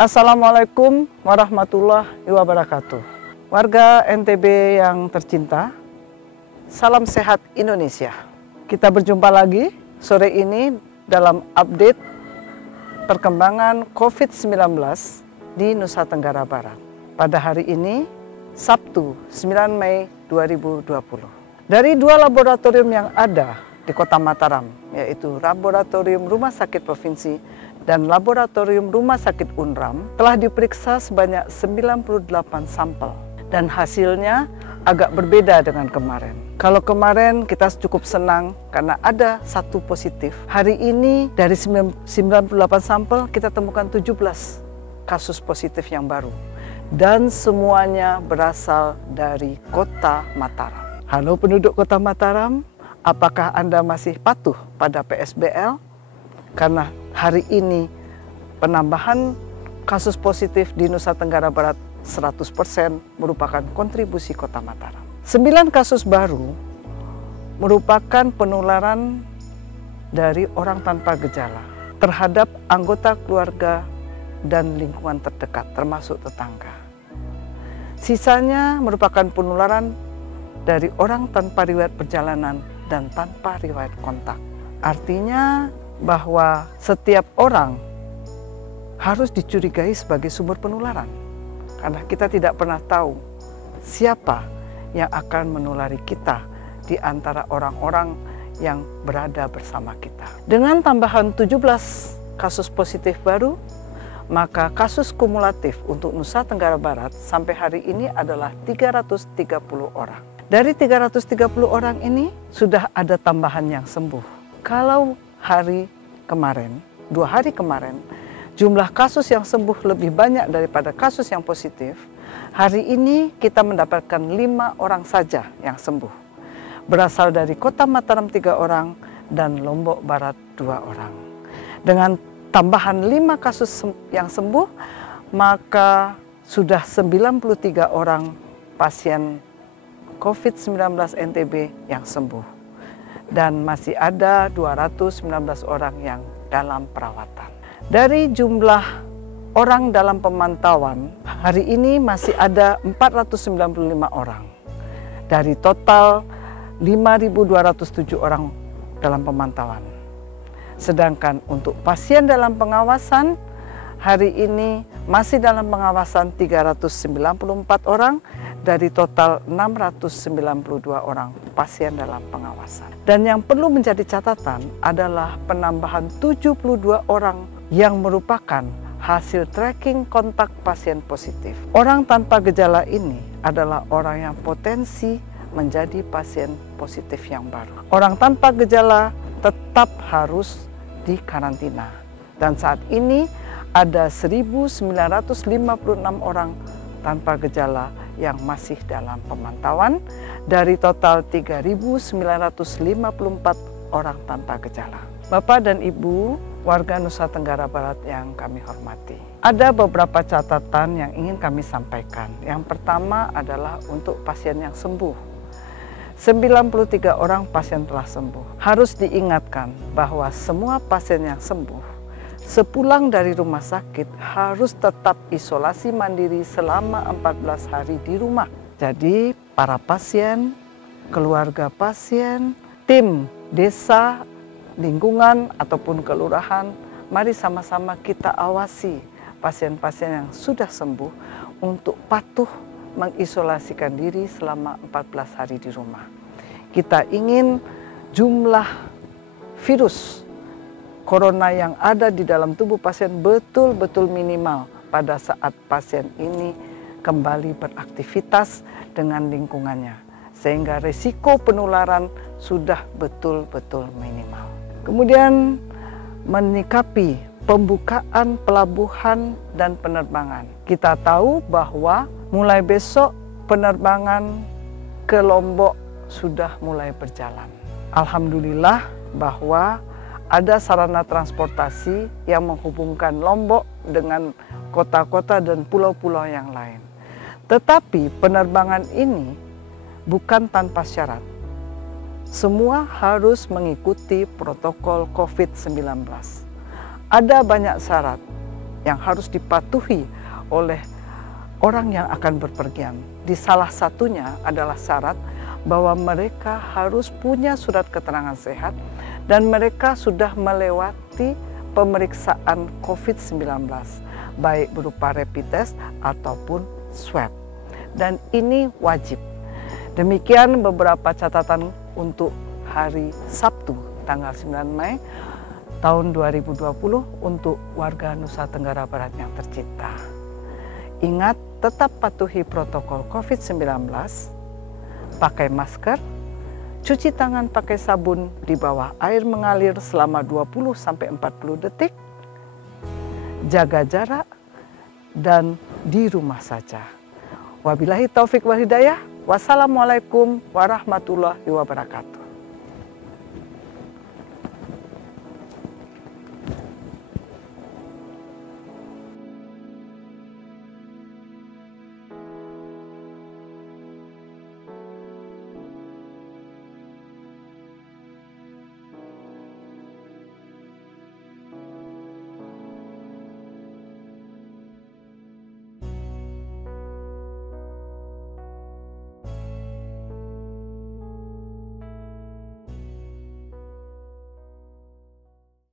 Assalamualaikum warahmatullahi wabarakatuh. Warga NTB yang tercinta, salam sehat Indonesia. Kita berjumpa lagi sore ini dalam update perkembangan COVID-19 di Nusa Tenggara Barat. Pada hari ini, Sabtu 9 Mei 2020. Dari dua laboratorium yang ada di Kota Mataram, yaitu Laboratorium Rumah Sakit Provinsi dan Laboratorium Rumah Sakit Unram, telah diperiksa sebanyak 98 sampel. Dan hasilnya agak berbeda dengan kemarin. Kalau kemarin kita cukup senang karena ada satu positif. Hari ini dari 98 sampel kita temukan 17 kasus positif yang baru. Dan semuanya berasal dari Kota Mataram. Halo penduduk Kota Mataram, apakah Anda masih patuh pada PSBL? Karena hari ini penambahan kasus positif di Nusa Tenggara Barat 100% merupakan kontribusi Kota Mataram. 9 kasus baru merupakan penularan dari orang tanpa gejala terhadap anggota keluarga dan lingkungan terdekat termasuk tetangga. Sisanya merupakan penularan dari orang tanpa riwayat perjalanan dan tanpa riwayat kontak. Artinya bahwa setiap orang harus dicurigai sebagai sumber penularan. Karena kita tidak pernah tahu siapa yang akan menulari kita di antara orang-orang yang berada bersama kita. Dengan tambahan 17 kasus positif baru, maka kasus kumulatif untuk Nusa Tenggara Barat sampai hari ini adalah 330 orang. Dari 330 orang ini sudah ada tambahan yang sembuh. Kalau hari kemarin, 2 hari kemarin, jumlah kasus yang sembuh lebih banyak daripada kasus yang positif. Hari ini kita mendapatkan 5 orang saja yang sembuh. Berasal dari Kota Mataram 3 orang dan Lombok Barat 2 orang. Dengan tambahan 5 kasus yang sembuh, maka sudah 93 orang pasien COVID-19 NTB yang sembuh. Dan masih ada 219 orang yang dalam perawatan. Dari jumlah orang dalam pemantauan, hari ini masih ada 495 orang. Dari total 5.207 orang dalam pemantauan. Sedangkan untuk pasien dalam pengawasan, hari ini masih dalam pengawasan 394 orang dari total 692 orang pasien dalam pengawasan. Dan yang perlu menjadi catatan adalah penambahan 72 orang yang merupakan hasil tracking kontak pasien positif. Orang tanpa gejala ini adalah orang yang potensi menjadi pasien positif yang baru. Orang tanpa gejala tetap harus dikarantina. Dan saat ini ada 1.956 orang tanpa gejala yang masih dalam pemantauan dari total 3.954 orang tanpa gejala. Bapak dan Ibu, warga Nusa Tenggara Barat yang kami hormati. Ada beberapa catatan yang ingin kami sampaikan. Yang pertama adalah untuk pasien yang sembuh. 93 orang pasien telah sembuh. Harus diingatkan bahwa semua pasien yang sembuh sepulang dari rumah sakit harus tetap isolasi mandiri selama 14 hari di rumah. Jadi para pasien, keluarga pasien, tim desa, lingkungan ataupun kelurahan, mari sama-sama kita awasi pasien-pasien yang sudah sembuh untuk patuh mengisolasikan diri selama 14 hari di rumah. Kita ingin jumlah virus corona yang ada di dalam tubuh pasien betul-betul minimal pada saat pasien ini kembali beraktivitas dengan lingkungannya. Sehingga risiko penularan sudah betul-betul minimal. Kemudian menyikapi pembukaan pelabuhan dan penerbangan. Kita tahu bahwa mulai besok penerbangan ke Lombok sudah mulai berjalan. Alhamdulillah bahwa ada sarana transportasi yang menghubungkan Lombok dengan kota-kota dan pulau-pulau yang lain. Tetapi penerbangan ini bukan tanpa syarat. Semua harus mengikuti protokol COVID-19. Ada banyak syarat, yang harus dipatuhi oleh orang yang akan berpergian. Di salah satunya adalah syarat bahwa mereka harus punya surat keterangan sehat dan mereka sudah melewati pemeriksaan COVID-19, baik berupa rapid test ataupun swab. Dan ini wajib. Demikian beberapa catatan untuk hari Sabtu, tanggal 9 Mei tahun 2020 untuk warga Nusa Tenggara Barat yang tercinta. Ingat, tetap patuhi protokol COVID-19, pakai masker, cuci tangan pakai sabun di bawah air mengalir selama 20-40 detik, jaga jarak, dan di rumah saja. Wabillahi taufik wal hidayah. Wassalamualaikum warahmatullahi wabarakatuh.